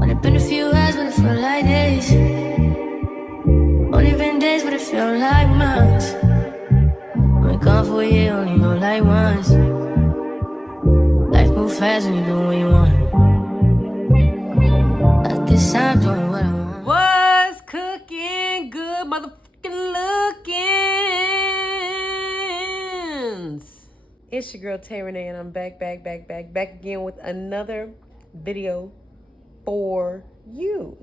Only been a few hours, but it felt like days. Only been days, but it felt like months. Been gone for a year, only know like once. Life move fast when you do what you want. At this time, doing what I want. What's cooking? Good motherfucking lookings. It's your girl Tay Renee, and I'm back again with another video for you.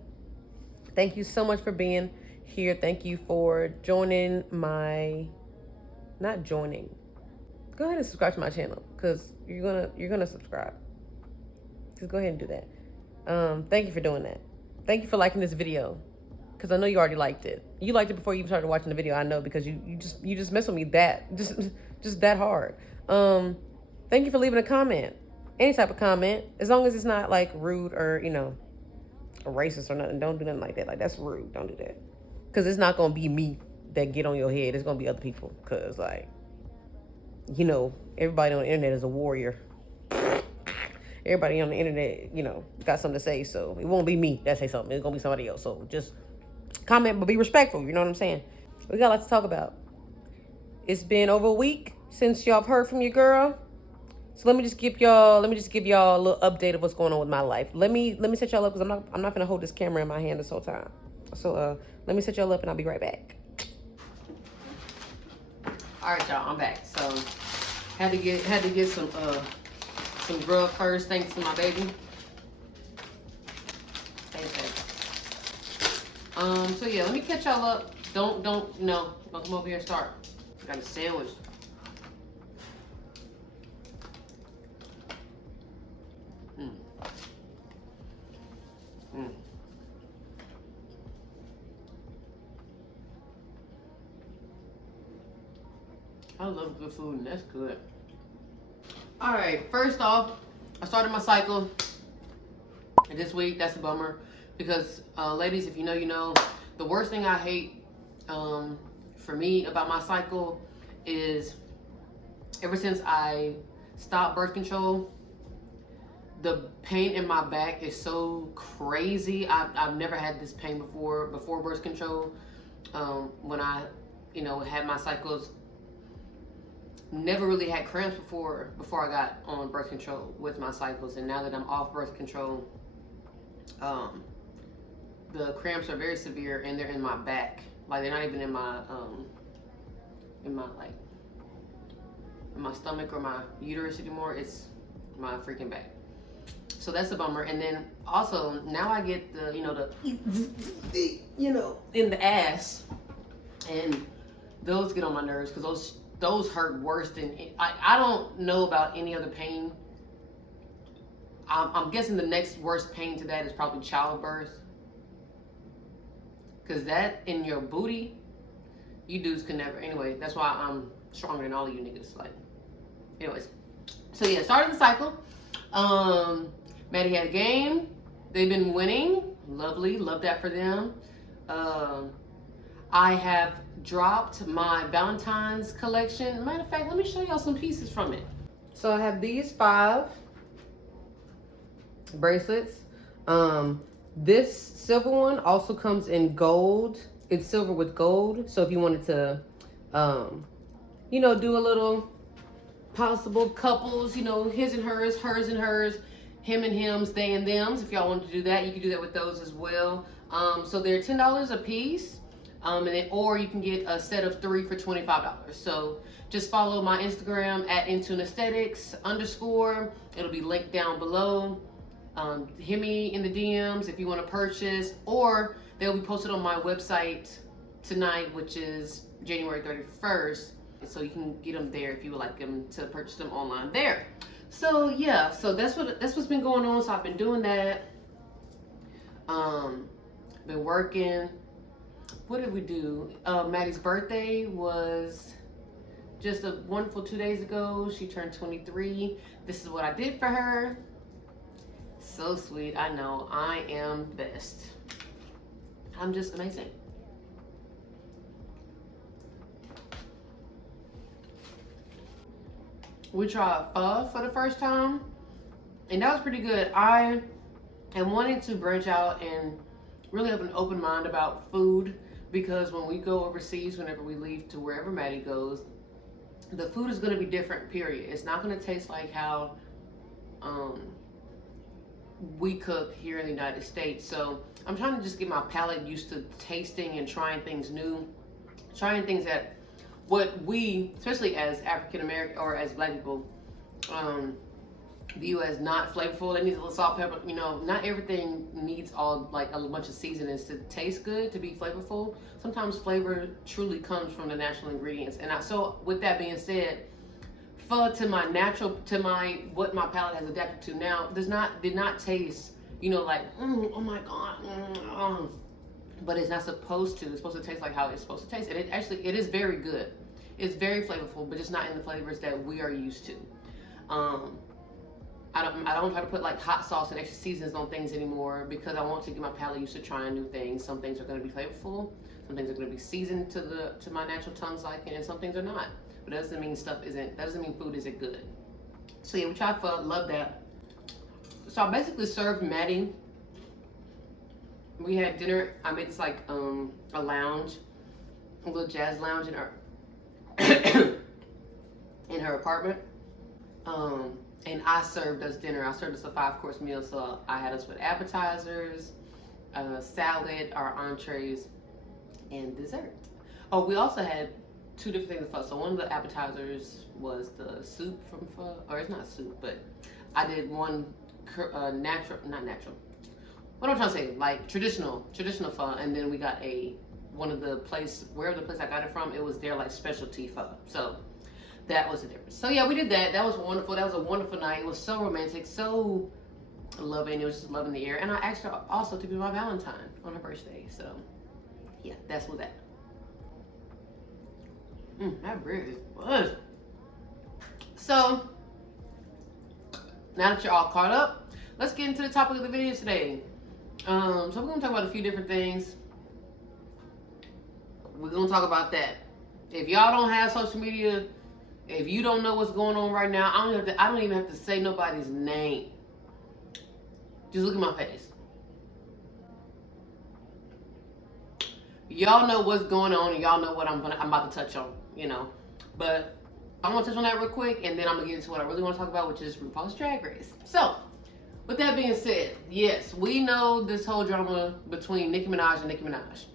Thank you so much for being here. Thank you for joining my, not joining. Go ahead and subscribe to my channel because you're gonna subscribe. Just go ahead and do that. Thank you for doing that. Thank you for liking this video because I know you already liked it. You liked it before you even started watching the video. I know because you just mess with me that just that hard. Thank you for leaving a comment, any type of comment, as long as it's not like rude or racist or nothing. Don't do nothing like that. Like, that's rude. Don't do that because it's not gonna be me that get on your head. It's gonna be other people because everybody on the internet is a warrior. Everybody on the internet, got something to say, so it won't be me that say something. It's gonna be somebody else. So just comment, but be respectful. You know what I'm saying? We got a lot to talk about. It's been over a week since y'all have heard from your girl. So let me just give y'all a little update of what's going on with my life. Let me set y'all up because I'm not gonna hold this camera in my hand this whole time. So let me set y'all up and I'll be right back. All right, y'all, I'm back. So had to get some grub first, thanks to my baby. So yeah, let me catch y'all up. Don't come over here and start. I got a sandwich. I love good food, and that's good. All right, first off, I started my cycle this week. That's a bummer because, ladies, if you know, you know. The worst thing I hate for me about my cycle is ever since I stopped birth control, the pain in my back is so crazy. I've never had this pain before birth control. When I, had my cycles. Never really had cramps before I got on birth control with my cycles, and now that I'm off birth control, the cramps are very severe, and they're in my back. Like, they're not even in my stomach or my uterus anymore. It's my freaking back. So that's a bummer. And then also now I get the in the ass, and those get on my nerves because those hurt worse than I don't know about any other pain. I'm guessing the next worst pain to that is probably childbirth, because that in your booty, you dudes can never. Anyway, that's why I'm stronger than all of you niggas. Like, anyways, so yeah, started the cycle. Maddie had a game. They've been winning. Lovely, love that for them. I have dropped my Valentine's collection. Matter of fact, let me show y'all some pieces from it. So I have these 5 bracelets. This silver one also comes in gold. It's silver with gold. So if you wanted to, do a little possible couples, his and hers, hers and hers, him and hims, they and thems. If y'all wanted to do that, you can do that with those as well. So they're $10 a piece. Or you can get a set of 3 for $25. So just follow my Instagram at INTUNE Aesthetics _. It'll be linked down below. Hit me in the DMs if you want to purchase, or they'll be posted on my website tonight, which is January 31st. So you can get them there if you would like them to purchase them online there. So yeah, so that's what's been going on. So I've been doing that. Been working. What did we do? Maddie's birthday was just a wonderful 2 days ago. She turned 23. This is what I did for her. So sweet. I know. I am best. I'm just amazing. We tried pho for the first time, and that was pretty good. I and wanting to branch out and really have an open mind about food, because when we go overseas, whenever we leave to wherever Maddie goes, the food is going to be different, period. It's not going to taste like how um, we cook here in the United States. So I'm trying to just get my palate used to tasting and trying things new, trying things that what we, especially as African American or as Black people, view as not flavorful. It needs a little salt, pepper. You know, not everything needs all like a bunch of seasonings to taste good, to be flavorful. Sometimes flavor truly comes from the natural ingredients. And so with that being said, pho to my natural, to my what my palate has adapted to now, did not taste, you know, like oh my god, but it's not supposed to. It's supposed to taste like how it's supposed to taste, and it is very good. It's very flavorful, but just not in the flavors that we are used to. I don't try to put like hot sauce and extra seasons on things anymore, because I want to get my palate used to trying new things. Some things are going to be flavorful, some things are going to be seasoned to my natural tongue's liking, and some things are not. But that doesn't mean food isn't good. So yeah, we tried pho, love that. So I basically served Maddie. We had dinner. I made this like a lounge, a little jazz lounge in her in her apartment. And I served us dinner. I served us a 5-course meal. So I had us with appetizers, salad, our entrees, and dessert. Oh, we also had 2 different things of pho. So one of the appetizers was the soup from pho, or it's not soup, but I did one not natural. What am I trying to say? Like traditional pho, and then we got wherever the place I got it from, it was their like specialty pho. So that was the difference. So yeah, we did that. That was wonderful. That was a wonderful night. It was so romantic, so loving. It was just loving the air. And I asked her also to be my Valentine on her birthday. So yeah, that's what that. That bread is good. So now that you're all caught up, let's get into the topic of the video today. So we're gonna talk about a few different things. We're gonna talk about that. If y'all don't have social media, if you don't know what's going on right now, I don't even have to say nobody's name. Just look at my face. Y'all know what's going on, and y'all know what I'm about to touch on, you know. But I'm gonna touch on that real quick, and then I'm gonna get into what I really want to talk about, which is RuPaul's Drag Race. So, with that being said, yes, we know this whole drama between Nicki Minaj and Nicki Minaj,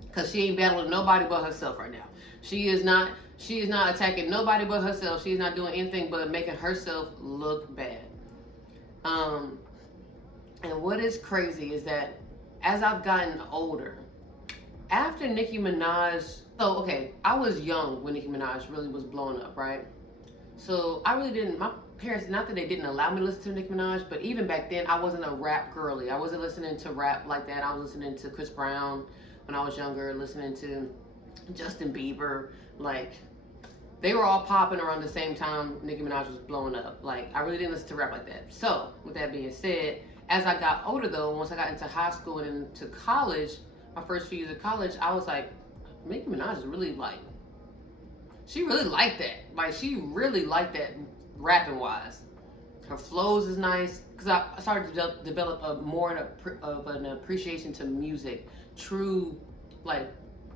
because she ain't battling nobody but herself right now. She is not attacking nobody but herself. She's not doing anything but making herself look bad. And what is crazy is that as I've gotten older, after Nicki Minaj, so okay, I was young when Nicki Minaj really was blowing up, right? So I really didn't, my parents, not that they didn't allow me to listen to Nicki Minaj, but even back then I wasn't a rap girly. I wasn't listening to rap like that. I was listening to Chris Brown when I was younger, listening to Justin Bieber. Like, they were all popping around the same time Nicki Minaj was blowing up. Like, I really didn't listen to rap like that. So, with that being said, as I got older though, once I got into high school and into college, my first few years of college, I was like, Nicki Minaj is really like, she really liked that. Like, she really liked that rapping wise. Her flows is nice. Because I started to develop more of an appreciation to music. True, like,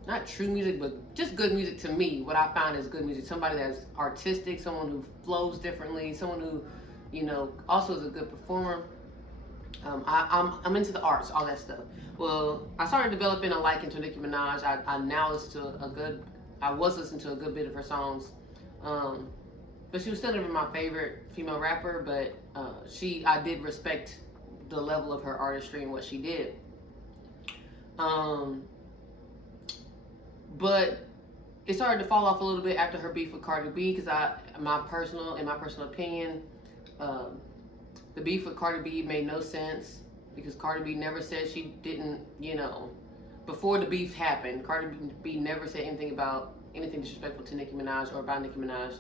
not true music, but just good music to me. What I found is good music. Somebody that's artistic, someone who flows differently, someone who, you know, also is a good performer. I'm into the arts, all that stuff. Well, I started developing a liking to Nicki Minaj. I now listen to I was listening to a good bit of her songs. But she was still never my favorite female rapper, but I did respect the level of her artistry and what she did. But it started to fall off a little bit after her beef with Cardi B, because in my personal opinion, the beef with Cardi B made no sense, because Cardi B never said she didn't, you know, before the beef happened, Cardi B never said anything disrespectful to Nicki Minaj or about Nicki Minaj.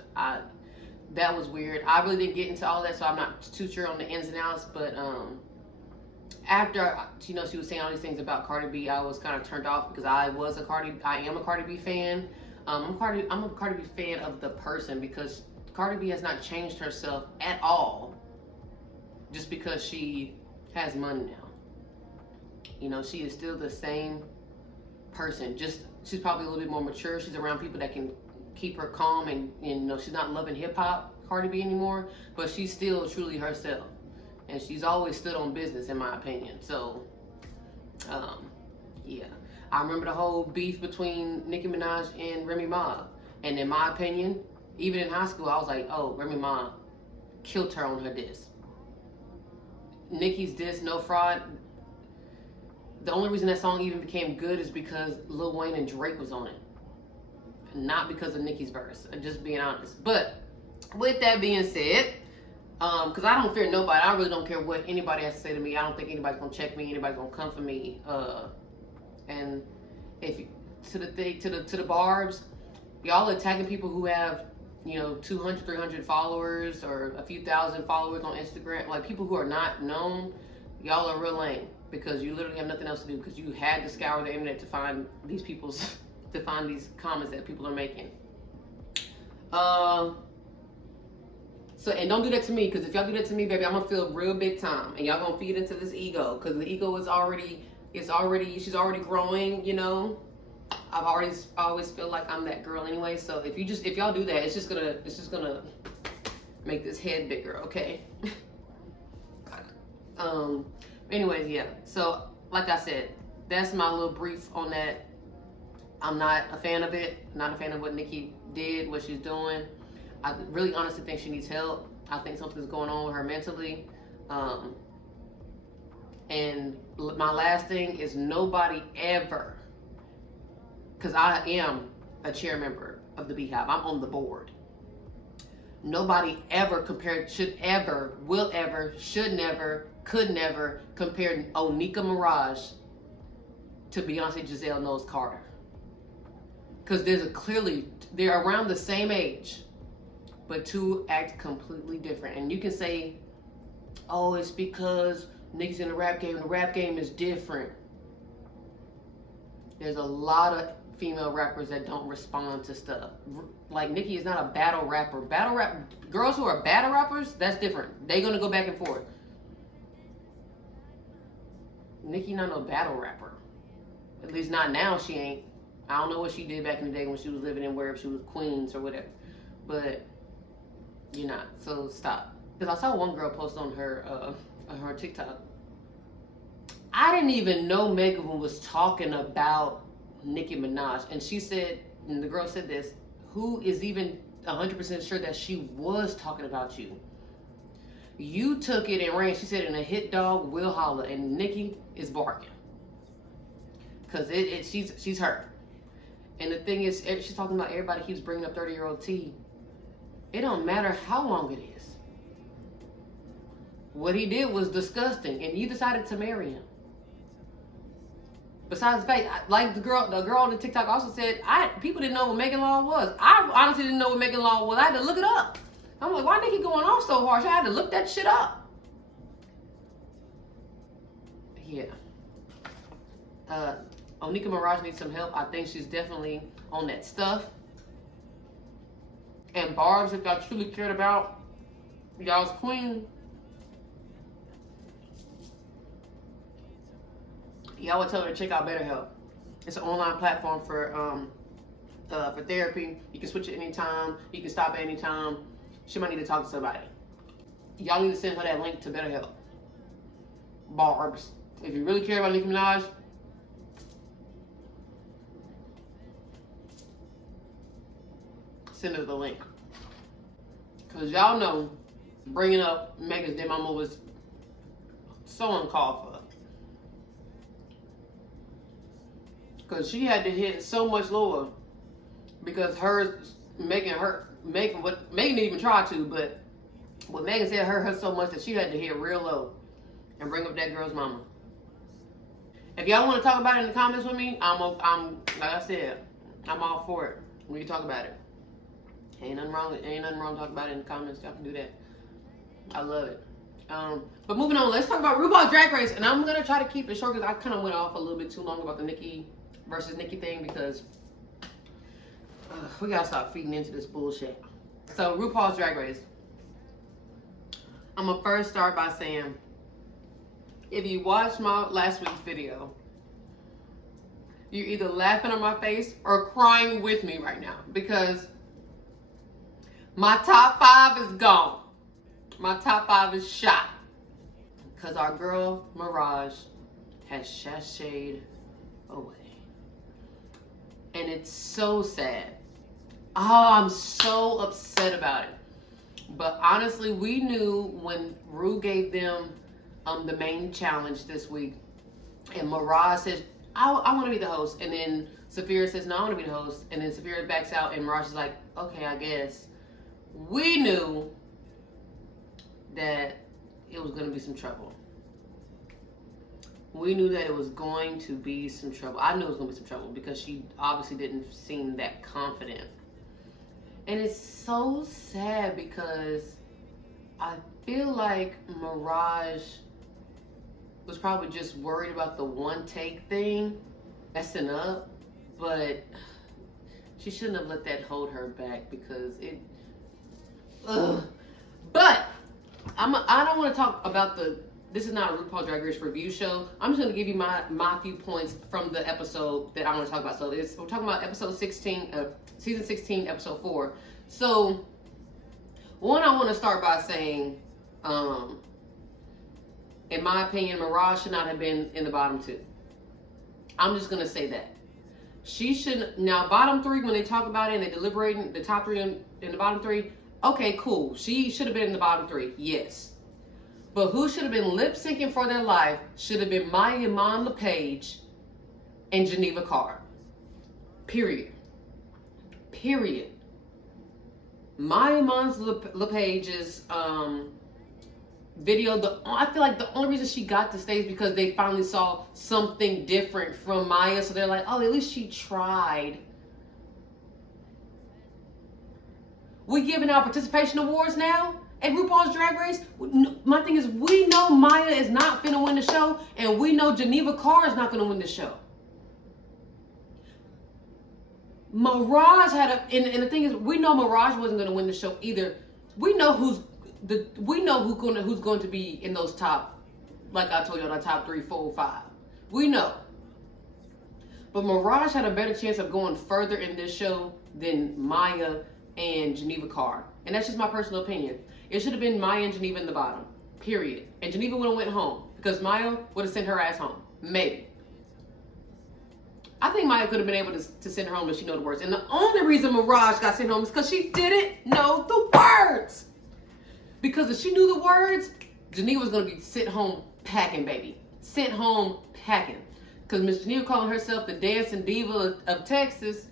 That was weird. I really didn't get into all that, so I'm not too sure on the ins and outs, but after, you know, she was saying all these things about Cardi B, I was kind of turned off, because I am a Cardi B fan. I'm a Cardi B fan of the person, because Cardi B has not changed herself at all just because she has money now. You know, she is still the same person. Just she's probably a little bit more mature. She's around people that can keep her calm, and you know, she's not loving hip hop Cardi B anymore, but she's still truly herself, and she's always stood on business, in my opinion. So, yeah, I remember the whole beef between Nicki Minaj and Remy Ma, and in my opinion, even in high school, I was like, oh, Remy Ma killed her on her diss. Nicki's diss, No Fraud. The only reason that song even became good is because Lil Wayne and Drake was on it, not because of Nicki's verse. I'm just being honest. But with that being said, because I don't fear nobody, I really don't care what anybody has to say to me. I don't think anybody's gonna check me, anybody's gonna come for me. And if you, to the barbs, y'all attacking people who have, you know, 200, 300 followers or a few thousand followers on Instagram, like people who are not known, y'all are real lame, because you literally have nothing else to do, because you had to scour the internet to find these people's, to find these comments that people are making. So, and don't do that to me, because if y'all do that to me, baby, I'm gonna feel real big time, and y'all gonna feed into this ego, because the ego is already, she's already growing, you know. I always feel like I'm that girl anyway. So if y'all do that, it's just gonna make this head bigger, okay? Anyways, yeah. So like I said, that's my little brief on that. I'm not a fan of it. Not a fan of what Nicki did, what she's doing. I really honestly think she needs help. I think something's going on with her mentally. And my last thing is, nobody ever, because I am a chair member of the Beehive, I'm on the board. Nobody ever should never, could never compare Onika Mirage to Beyonce Giselle Knowles Carter. Because they're around the same age, but two act completely different. And you can say, oh, it's because Nicki's in the rap game is different. There's a lot of female rappers that don't respond to stuff. Like, Nicki is not a battle rapper. Girls who are battle rappers, that's different. They're gonna go back and forth. Nicki not no battle rapper. At least not now, she ain't. I don't know what she did back in the day when she was living in wherever she was, Queens or whatever. But you're not, so stop. Because I saw one girl post on her TikTok. I didn't even know Megan was talking about Nicki Minaj, and she said, and the girl said this, who is even 100% sure that she was talking about you? You took it and ran. She said, and a hit dog will holler, and Nicki is barking. Because she's hurt. And the thing is, she's talking about everybody keeps bringing up 30-year-old T. It don't matter how long it is. What he did was disgusting, and you decided to marry him. Besides the fact, like the girl on the TikTok also said, people didn't know what Megan Law was. I honestly didn't know what Megan Law was. I had to look it up. I'm like, why Nicki going off so harsh? I had to look that shit up. Yeah. Onika Mirage needs some help. I think she's definitely on that stuff. And Barbs, if y'all truly cared about y'all's queen, y'all would tell her to check out BetterHelp. It's an online platform for therapy. You can switch at any time. You can stop at any time. She might need to talk to somebody. Y'all need to send her that link to BetterHelp. Barbs, if you really care about Nicki Minaj, send her the link. Because y'all know bringing up Megan's dead mama was so uncalled for. Because she had to hit so much lower, because Megan didn't even try to, but what Megan said hurt her so much that she had to hit real low and bring up that girl's mama. If y'all want to talk about it in the comments with me, I'm like I said, I'm all for it. We can talk about it. Ain't nothing wrong talking about it in the comments. Y'all can do that. I love it. But moving on, let's talk about RuPaul's Drag Race, and I'm gonna try to keep it short because I kind of went off a little bit too long about the Nicki versus Nicki thing, because we gotta stop feeding into this bullshit. So RuPaul's Drag Race. I'm gonna first start by saying If you watched my last week's video, you're either laughing on my face or crying with me right now because my top 5 is gone. My top 5 is shot because our girl Minaj has sashayed away. And it's so sad. Oh, I'm so upset about it. But honestly, we knew when Rue gave them the main challenge this week, and Minaj says, I want to be the host. And then Saphira says, no, I want to be the host. And then Saphira backs out, and Minaj is like, okay, I guess. We knew that it was going to be some trouble. We knew that it was going to be some trouble. I knew it was going to be some trouble because she obviously didn't seem that confident. And it's so sad because I feel like Minaj was probably just worried about the one take thing, messing up, but she shouldn't have let that hold her back because it. Ugh. But I don't want to talk about the. This is not a RuPaul Drag Race review show. I'm just going to give you my few points from the episode that I want to talk about. So we're talking about episode 16, season 16, episode 4. So, one, I want to start by saying, in my opinion, Minaj should not have been in the bottom 2. I'm just going to say that. She shouldn't. Now, bottom 3, when they talk about it and they deliberating, the top 3 in the bottom 3, okay, cool. She should have been in the bottom 3, yes. But who should have been lip syncing for their life should have been Maya Iman LePage and Geneva Carr. Period. Period. Maya Iman LePage's video, I feel like the only reason she got to stay is because they finally saw something different from Maya. So they're like, oh, at least she tried. We giving out participation awards now at RuPaul's Drag Race. My thing is, we know Maya is not finna win the show, and we know Geneva Carr is not gonna win the show. Minaj had a, and the thing is, we know Minaj wasn't gonna win the show either. We know who's going to be in those top, like I told you, the top 3, 4, 5. We know. But Minaj had a better chance of going further in this show than Maya and Geneva Carr. And that's just my personal opinion. It should have been Maya and Geneva in the bottom. Period. And Geneva would have went home because Maya would have sent her ass home. Maybe. I think Maya could have been able to send her home if she know the words. And the only reason Minaj got sent home is because she didn't know the words. Because if she knew the words, Geneva was going to be sent home packing, baby. Sent home packing. Because Miss Geneva calling herself the dancing diva of Texas.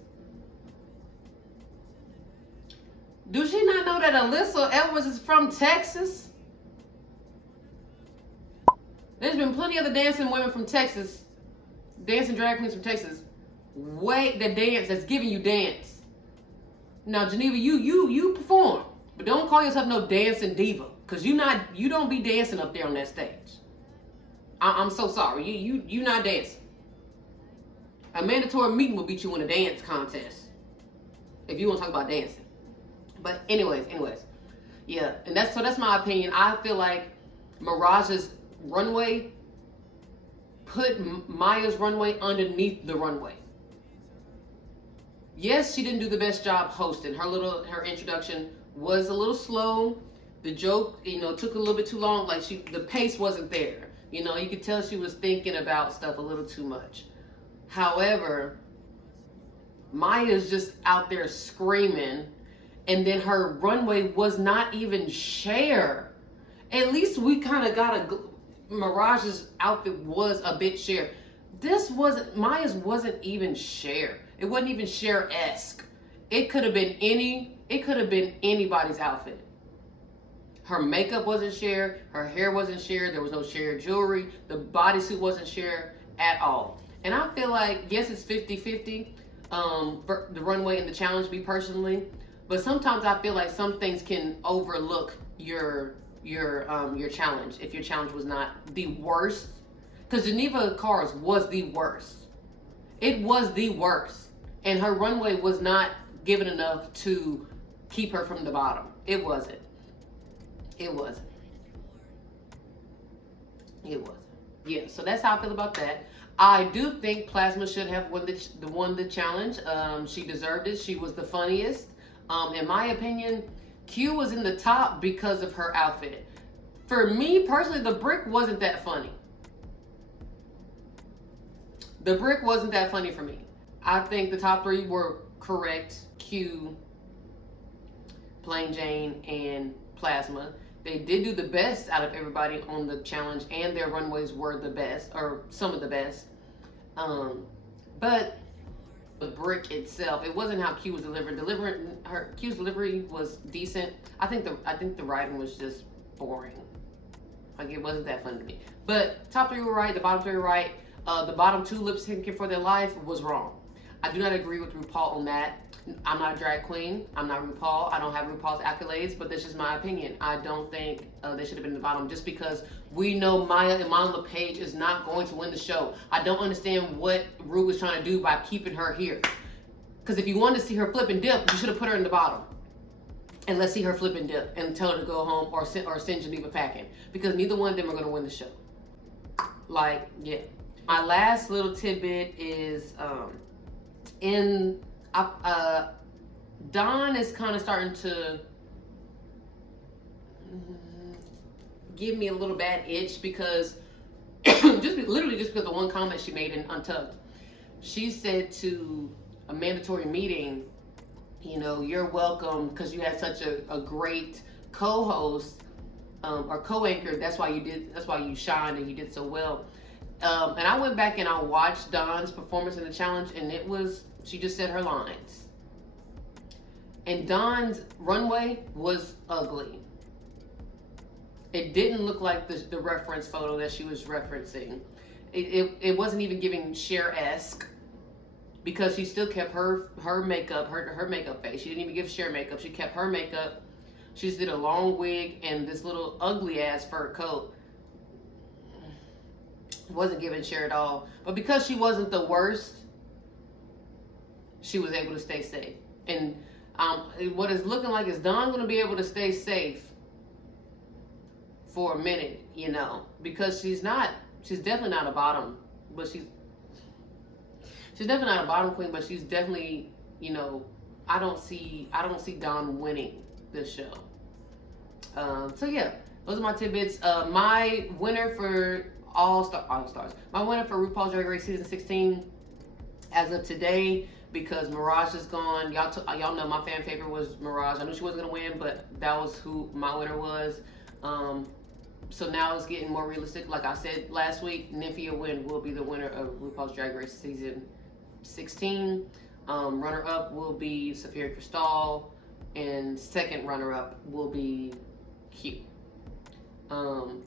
Do she not know that Alyssa Edwards is from Texas? There's been plenty of other dancing women from Texas, dancing drag queens from Texas, that dance, that's giving you dance. Now, Geneva, you perform, but don't call yourself no dancing diva, because you don't be dancing up there on that stage. I'm so sorry, you not dancing. A mandatory meeting will beat you in a dance contest, if you want to talk about dancing. But anyways, yeah, and that's my opinion. I feel like Minaj's runway put Maya's runway underneath the runway. Yes, she didn't do the best job hosting. Her introduction was a little slow. The joke, took a little bit too long. Like the pace wasn't there. You could tell she was thinking about stuff a little too much. However, Maya's just out there screaming. And then her runway was not even sheer. At least we kind of got Minaj's outfit was a bit sheer. Maya's wasn't even sheer. It wasn't even sheer-esque. It could have been anybody's outfit. Her makeup wasn't sheer. Her hair wasn't sheer. There was no sheer jewelry. The bodysuit wasn't sheer at all. And I feel like, yes, it's 50-50, for the runway and the challenge, me personally. But sometimes I feel like some things can overlook your challenge if your challenge was not the worst. Because Geneva Carr's was the worst. It was the worst. And her runway was not given enough to keep her from the bottom. It wasn't. It wasn't. It wasn't. Yeah, so that's how I feel about that. I do think Plasma should have won the challenge. She deserved it. She was the funniest. In my opinion, Q was in the top because of her outfit. For me personally, the brick wasn't that funny. The brick wasn't that funny for me. I think the top three were correct. Q, Plain Jane, and Plasma. They did do the best out of everybody on the challenge, and their runways were the best, or some of the best. But the brick itself, it wasn't how Q was Q's delivery was decent. I think the writing was just boring. Like, it wasn't that fun to me. But top three were right, the bottom three were right. The bottom two lip syncing for their life was wrong. I do not agree with RuPaul on that. I'm not a drag queen. I'm not RuPaul. I don't have RuPaul's accolades, but this is my opinion. I don't think they should have been in the bottom just because we know Maya and Iman LePage is not going to win the show. I don't understand what Ru was trying to do by keeping her here. Because if you wanted to see her flip and dip, you should have put her in the bottom. And let's see her flip and dip and tell her to go home or send Geneva packing. Because neither one of them are going to win the show. Like, yeah. My last little tidbit is Dawn is kind of starting to give me a little bad itch because literally just because of one comment she made in Untucked. She said to a mandatory meeting, you know, you're welcome because you had such a great co-host or co-anchor. That's why you shined and you did so well. And I went back and I watched Dawn's performance in the challenge, and she just said her lines. And Dawn's runway was ugly. It didn't look like the reference photo that she was referencing. It wasn't even giving Cher-esque because she still kept her makeup, her makeup face. She didn't even give Cher makeup. She kept her makeup. She just did a long wig and this little ugly ass fur coat. Wasn't giving Cher at all. But because she wasn't the worst, she was able to stay safe. And what it's looking like is Dawn going to be able to stay safe for a minute, you know, because she's definitely not a bottom, but she's definitely not a bottom queen, but she's definitely, you know, I don't see Dawn winning this show. So yeah, those are my tidbits. My winner for All Stars. My winner for RuPaul's Drag Race Season 16 as of today, because Mirage is gone. Y'all know my fan favorite was Mirage. I knew she wasn't gonna win, but that was who my winner was. So now it's getting more realistic. Like I said last week, Nymphia Wynn will be the winner of RuPaul's Drag Race Season 16. Runner-up will be Safira Cristal, and second runner-up will be Q. I'm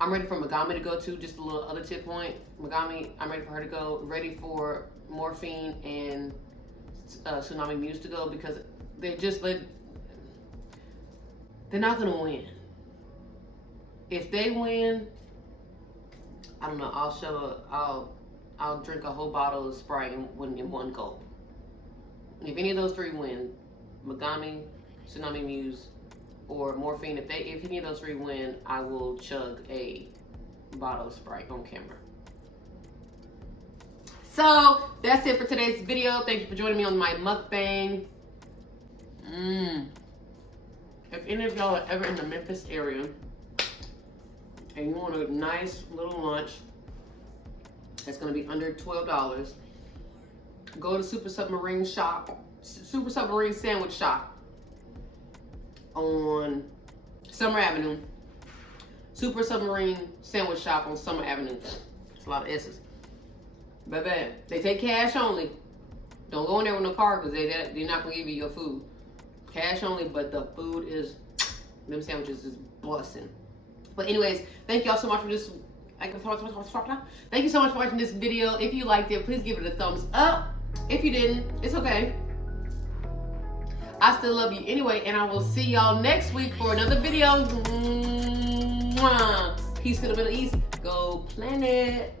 ready for Megami to go to. Just a little other tip point. Megami, I'm ready for her to go. Ready for Morphine and Tsunami Muse to go, because they're not gonna win. If they win, I don't know. I'll drink a whole bottle of Sprite in one gulp. If any of those three win, Megami, Tsunami Muse, or Morphine, if any of those three win, I will chug a bottle of Sprite on camera. So that's it for today's video. Thank you for joining me on my mukbang. If any of y'all are ever in the Memphis area and you want a nice little lunch that's gonna be under $12, go to Super Submarine Sandwich Shop on Summer Avenue. Super Submarine Sandwich Shop on Summer Avenue. It's a lot of S's. Baby, they take cash only. Don't go in there with no card because they're not gonna give you your food. Cash only, but the food is, them sandwiches is busting. But anyways, thank y'all so much for this. Thank you so much for watching this video. If you liked it, please give it a thumbs up. If you didn't, it's okay. I still love you anyway, and I will see y'all next week for another video. Peace to the Middle East. Go planet.